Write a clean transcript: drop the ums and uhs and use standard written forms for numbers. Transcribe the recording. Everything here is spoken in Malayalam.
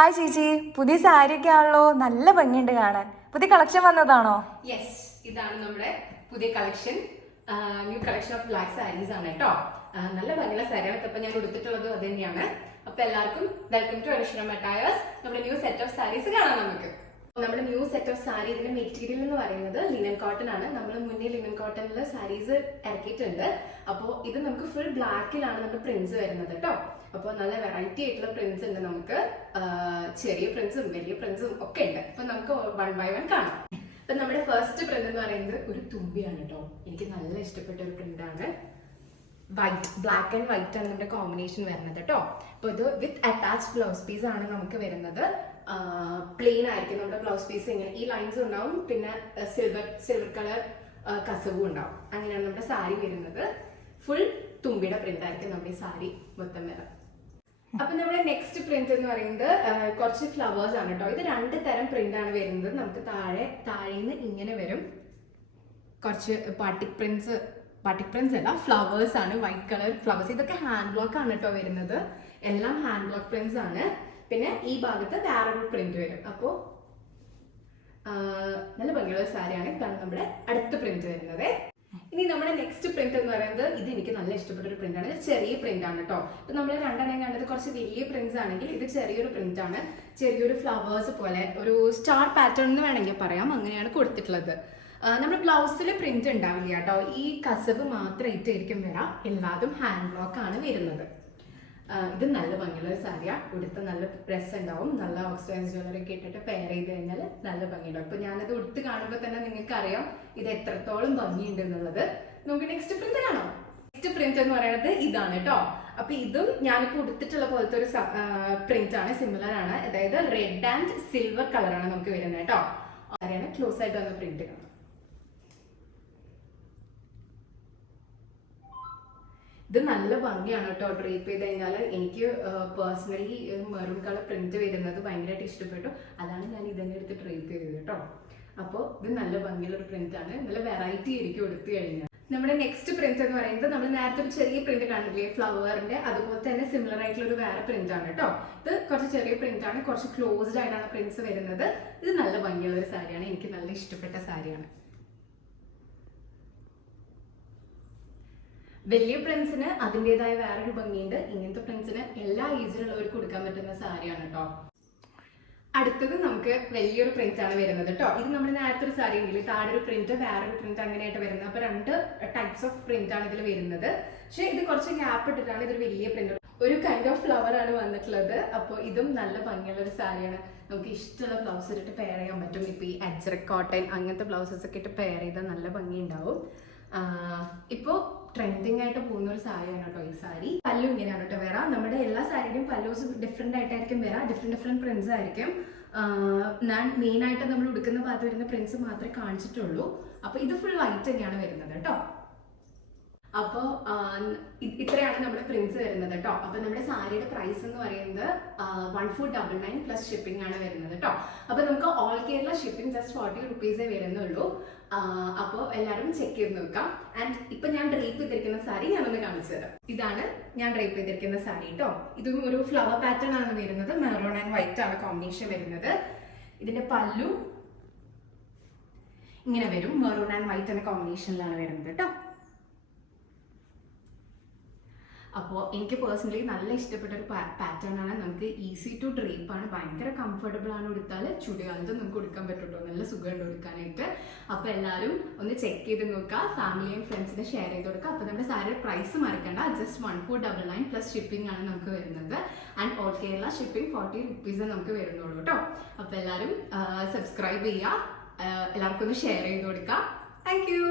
ഹായ് ചേച്ചി, പുതിയ സാരി ഒക്കെ ആണല്ലോ, നല്ല ഭംഗിയുണ്ട് കാണാൻ. പുതിയ കളക്ഷൻ വന്നതാണോ? യെസ്, ഇതാണ് നമ്മുടെ പുതിയ collection. New collection of black saris ആണ് കേട്ടോ. നല്ല ഭംഗിയുള്ള സാരിയാണ്. ഇപ്പൊ ഞാൻ കൊടുത്തിട്ടുള്ളത് അത് തന്നെയാണ്. അപ്പൊ എല്ലാവർക്കും വെൽക്കം ടു അരിഷണ മെറ്റായേഴ്സ്. നമ്മുടെ ന്യൂ സെറ്റ് ഓഫ് സാരീസ് കാണാം നമുക്ക്. നമ്മുടെ ന്യൂ സെറ്റ് ഓഫ് സാരി, ഇതിന്റെ മെറ്റീരിയൽ എന്ന് പറയുന്നത് ലിനൻ കോട്ടൺ ആണ്. നമ്മൾ മുന്നേ ലിനൻ കോട്ടണിൽ സാരീസ് ഇറക്കിയിട്ടുണ്ട്. അപ്പോൾ ഇത് നമുക്ക് ഫുൾ ബ്ലാക്കിലാണ് നമ്മുടെ പ്രിന്റ്സ് വരുന്നത് കേട്ടോ. അപ്പോൾ നല്ല വെറൈറ്റി ആയിട്ടുള്ള പ്രിന്റ്സ് ഉണ്ട് നമുക്ക്. ചെറിയ പ്രിന്റ്സും വലിയ പ്രിന്റ്സും ഒക്കെ ഉണ്ട്. അപ്പൊ നമുക്ക് വൺ ബൈ വൺ കാണാം. അപ്പൊ നമ്മുടെ ഫസ്റ്റ് പ്രിന്റ് എന്ന് പറയുന്നത് ഒരു തുമ്പിയാണ് കേട്ടോ. എനിക്ക് നല്ല ഇഷ്ടപ്പെട്ട ഒരു പ്രിന്റ് ആണ്. വൈറ്റ്, ബ്ലാക്ക് ആൻഡ് വൈറ്റ് ആണ് നമ്മുടെ കോമ്പിനേഷൻ വരുന്നത് കേട്ടോ. അപ്പൊ ഇത് വിത്ത് അറ്റാച്ച്ഡ് ബ്ലൗസ് പീസ് ആണ് നമുക്ക് വരുന്നത്. പ്ലെയിൻ ആയിരിക്കും നമ്മുടെ ബ്ലൗസ് പീസ്. ഇങ്ങനെ ഈ ലൈൻസ് ഉണ്ടാവും, പിന്നെ സിൽവർ കളർ കസവും ഉണ്ടാവും. അങ്ങനെയാണ് നമ്മുടെ സാരി വരുന്നത്. ഫുൾ തുമ്പിയുടെ പ്രിന്റ് ആയിരിക്കും നമ്മുടെ ഈ സാരി മൊത്തം വരാം. അപ്പൊ നമ്മുടെ നെക്സ്റ്റ് പ്രിന്റ് എന്ന് പറയുന്നത് കുറച്ച് ഫ്ലവേഴ്സ് ആണ് കേട്ടോ. ഇത് രണ്ട് തരം പ്രിന്റ് ആണ് വരുന്നത്. നമുക്ക് താഴേന്ന് ഇങ്ങനെ വരും കുറച്ച് ബാട്ടിക് പ്രിന്റ്സ് അല്ല, ഫ്ലവേഴ്സ് ആണ്, വൈറ്റ് കളർ ഫ്ലവേഴ്സ്. ഇതൊക്കെ ഹാൻഡ് ബ്ലോക്ക് ആണ് കേട്ടോ വരുന്നത്. എല്ലാം ഹാൻഡ് ബ്ലോക്ക് പ്രിന്റ്സ് ആണ്. പിന്നെ ഈ ഭാഗത്ത് വേറൊരു പ്രിന്റ് വരും. അപ്പോ നല്ല ഭംഗിയുള്ള സാരിയാണ്. ഇതാണ് നമ്മുടെ അടുത്ത പ്രിന്റ് വരുന്നത്. ഇനി നമ്മുടെ നെക്സ്റ്റ് പ്രിന്റ് എന്ന് പറയുന്നത് ഇത് എനിക്ക് നല്ല ഇഷ്ടപ്പെട്ട ഒരു പ്രിന്റ് ആണ്. ഇത് ചെറിയ പ്രിന്റ് ആണ് കേട്ടോ. ഇപ്പൊ നമ്മൾ രണ്ടെണ്ണം കണ്ടത് കുറച്ച് വലിയ പ്രിന്റ്സ് ആണെങ്കിൽ ഇത് ചെറിയൊരു പ്രിന്റ് ആണ്. ചെറിയൊരു ഫ്ലവേഴ്സ് പോലെ ഒരു സ്റ്റാർ പാറ്റേൺ എന്ന് വേണമെങ്കിൽ പറയാം. അങ്ങനെയാണ് കൊടുത്തിട്ടുള്ളത്. നമ്മുടെ ബ്ലൗസിൽ പ്രിന്റ് ഉണ്ടാവില്ല കേട്ടോ. ഈ കസവ് മാത്രമായിട്ടായിരിക്കും വരാം. എല്ലാതും ഹാൻഡ് ബ്ലോക്ക് ആണ് വരുന്നത്. ഇത് നല്ല ഭംഗിയുള്ള സാരിയാ. ഉടുത്ത് നല്ല ഡ്രസ് ഉണ്ടാവും. നല്ല ഓക്സിഡൈസ് ജ്വല്ലറി ഒക്കെ ഇട്ടിട്ട് പെയർ ചെയ്ത് കഴിഞ്ഞാൽ നല്ല ഭംഗിയുണ്ടാവും. ഇപ്പൊ ഞാനത് ഉടുത്ത് കാണുമ്പോൾ തന്നെ നിങ്ങൾക്ക് അറിയാം ഇത് എത്രത്തോളം ഭംഗിയുണ്ട് എന്നുള്ളത്. നമുക്ക് നെക്സ്റ്റ് പ്രിന്റ് കാണാം. നെക്സ്റ്റ് പ്രിന്റ് എന്ന് പറയുന്നത് ഇതാണ് കേട്ടോ. അപ്പൊ ഇതും ഞാനിപ്പോ ഉടുത്തിട്ടുള്ള പോലത്തെ ഒരു പ്രിന്റ് ആണ്. സിമിലർ ആണ്. അതായത് റെഡ് ആൻഡ് സിൽവർ കളറാണ് നമുക്ക് വരുന്നത് കേട്ടോ. സാരിയാണ്. ക്ലോസ് ആയിട്ട് വന്ന പ്രിന്റ് കാണാം. ഇത് നല്ല ഭംഗിയാണ് കേട്ടോ. ഡ്രേപ്പ് ചെയ്ത് കഴിഞ്ഞാൽ എനിക്ക് പേഴ്സണലി മെറൂൺ കളർ പ്രിന്റ് വരുന്നത് ഭയങ്കരമായിട്ട് ഇഷ്ടപ്പെട്ടു. അതാണ് ഞാൻ ഇതന്നെ എടുത്ത് ഡ്രേപ്പ് ചെയ്തത് കേട്ടോ. അപ്പോൾ ഇത് നല്ല ഭംഗിയുള്ള ഒരു പ്രിന്റ് ആണ്. നല്ല വെറൈറ്റി ആയിരിക്കും എടുത്തു കഴിഞ്ഞാൽ. നമ്മുടെ നെക്സ്റ്റ് പ്രിന്റ് എന്ന് പറയുന്നത് നമ്മൾ നേരത്തെ ഒരു ചെറിയ പ്രിന്റ് കണ്ടില്ലേ ഫ്ലവറിന്റെ, അതുപോലെ തന്നെ സിമിലർ ആയിട്ടുള്ള ഒരു വേറെ പ്രിന്റ് ആണ് കേട്ടോ. ഇത് കുറച്ച് ചെറിയ പ്രിന്റ് ആണ്. കുറച്ച് ക്ലോസ്ഡ് ആയിട്ടാണ് പ്രിന്റ്സ് വരുന്നത്. ഇത് നല്ല ഭംഗിയുള്ള ഒരു സാരിയാണ്. എനിക്ക് നല്ല ഇഷ്ടപ്പെട്ട സാരിയാണ്. വലിയ പ്രിന്റ്സിന് അതിൻ്റെതായ വേറൊരു ഭംഗിയുണ്ട്. ഇങ്ങനത്തെ പ്രിന്റ്സിന് എല്ലാ ഏജിലുള്ളവർക്ക് കൊടുക്കാൻ പറ്റുന്ന സാരിയാണ് കേട്ടോ. അടുത്തത് നമുക്ക് വലിയൊരു പ്രിന്റ് ആണ് വരുന്നത് കേട്ടോ. ഇത് നമ്മൾ നേരത്തെ ഒരു സാരി ഉണ്ടെങ്കിൽ താഴെ ഒരു പ്രിന്റ് വേറൊരു പ്രിന്റ് അങ്ങനെയായിട്ട് വരുന്നത്. അപ്പൊ രണ്ട് ടൈപ്സ് ഓഫ് പ്രിന്റ് ആണ് ഇതിൽ വരുന്നത്. പക്ഷെ ഇത് കുറച്ച് ഗ്യാപ്പ് ഇട്ടിട്ടാണ് ഇതൊരു വലിയ പ്രിന്റ്. ഒരു കൈൻഡ് ഓഫ് ഫ്ലവർ ആണ് വന്നിട്ടുള്ളത്. അപ്പോൾ ഇതും നല്ല ഭംഗിയുള്ള ഒരു സാരിയാണ്. നമുക്ക് ഇഷ്ടമുള്ള ബ്ലൗസ് ഇട്ടിട്ട് പെയർ ചെയ്യാൻ പറ്റും. ഇപ്പൊ ഈ അജ്രക് കോട്ടൺ അങ്ങനത്തെ ബ്ലൗസസ് ഒക്കെ ഇട്ട് പെയർ ചെയ്താൽ നല്ല ഭംഗി ഉണ്ടാവും. ഇപ്പോ ട്രെൻഡിങ് ആയിട്ട് പോകുന്ന ഒരു സാരിയാണ് കേട്ടോ ഈ സാരി. പല്ലു ഇങ്ങനെയാണ് കേട്ടോ വരാം. നമ്മുടെ എല്ലാ സാരിയുടെയും പല്ലൂസ് ഡിഫറെന്റ് ആയിട്ടായിരിക്കും വരാം. ഡിഫറെന്റ് പ്രിന്റ്സ് ആയിരിക്കും. ഞാൻ മെയിൻ ആയിട്ട് നമ്മൾ ഉടുക്കുന്ന ഭാഗത്ത് വരുന്ന പ്രിന്റ്സ് മാത്രമേ കാണിച്ചിട്ടുള്ളൂ. അപ്പൊ ഇത് ഫുൾ വൈറ്റ് തന്നെയാണ് വരുന്നത് കേട്ടോ. അപ്പോൾ ഇത്രയാണ് നമ്മുടെ പ്രിന്റ്സ് വരുന്നത് കേട്ടോ. അപ്പൊ നമ്മുടെ സാരിയുടെ പ്രൈസ് എന്ന് പറയുന്നത് 1499 പ്ലസ് ഷിപ്പിംഗ് ആണ് വരുന്നത് കേട്ടോ. അപ്പൊ നമുക്ക് ഓൾ കേരള ഷിപ്പിംഗ് ജസ്റ്റ് 40 റുപ്പീസേ വരുന്നുള്ളൂ. അപ്പോൾ എല്ലാവരും ചെക്ക് ചെയ്ത് നോക്കാം. ആൻഡ് ഇപ്പൊ ഞാൻ ഡ്രേപ്പ് ചെയ്തിരിക്കുന്ന സാരി ഞാനൊന്ന് കാണിച്ചു തരാം. ഇതാണ് ഞാൻ ഡ്രേപ്പ് ചെയ്തിരിക്കുന്ന സാരി കേട്ടോ. ഇതും ഒരു ഫ്ലവർ പാറ്റേൺ ആണ് വരുന്നത്. മെറൂൺ ആൻഡ് വൈറ്റ് ആണ് കോമ്പിനേഷൻ വരുന്നത്. ഇതിന്റെ പല്ലു ഇങ്ങനെ വരും. മെറൂൺ ആൻഡ് വൈറ്റ് എന്ന കോമ്പിനേഷനിലാണ് വരുന്നത് കേട്ടോ. അപ്പോൾ എനിക്ക് പേഴ്സണലി നല്ല ഇഷ്ടപ്പെട്ട ഒരു പാറ്റേൺ ആണ്. നമുക്ക് ഈസി ടു ഡ്രേപ്പ് ആണ്. ഭയങ്കര കംഫർട്ടബിൾ ആണ്. എടുത്താൽ ചുടുകാലത്ത് നമുക്ക് കൊടുക്കാൻ പറ്റുള്ളൂ. നല്ല സുഖമുണ്ട് കൊടുക്കാനായിട്ട്. അപ്പോൾ എല്ലാവരും ഒന്ന് ചെക്ക് ചെയ്ത് നോക്കുക. ഫാമിലിയും ഫ്രണ്ട്സിനെ ഷെയർ ചെയ്ത് കൊടുക്കുക. അപ്പോൾ നമ്മുടെ സാരിയുടെ പ്രൈസ് മറക്കണ്ട. ജസ്റ്റ് 1499 പ്ലസ് ഷിപ്പിംഗ് ആണ് നമുക്ക് വരുന്നത്. ആൻഡ് ഓൾ കേരള ഷിപ്പിംഗ് 40 റുപ്പീസേ നമുക്ക് വരുന്നുള്ളൂ കേട്ടോ. അപ്പോൾ എല്ലാവരും സബ്സ്ക്രൈബ് ചെയ്യുക. എല്ലാവർക്കും ഒന്ന് ഷെയർ ചെയ്ത് കൊടുക്കുക. Thank you.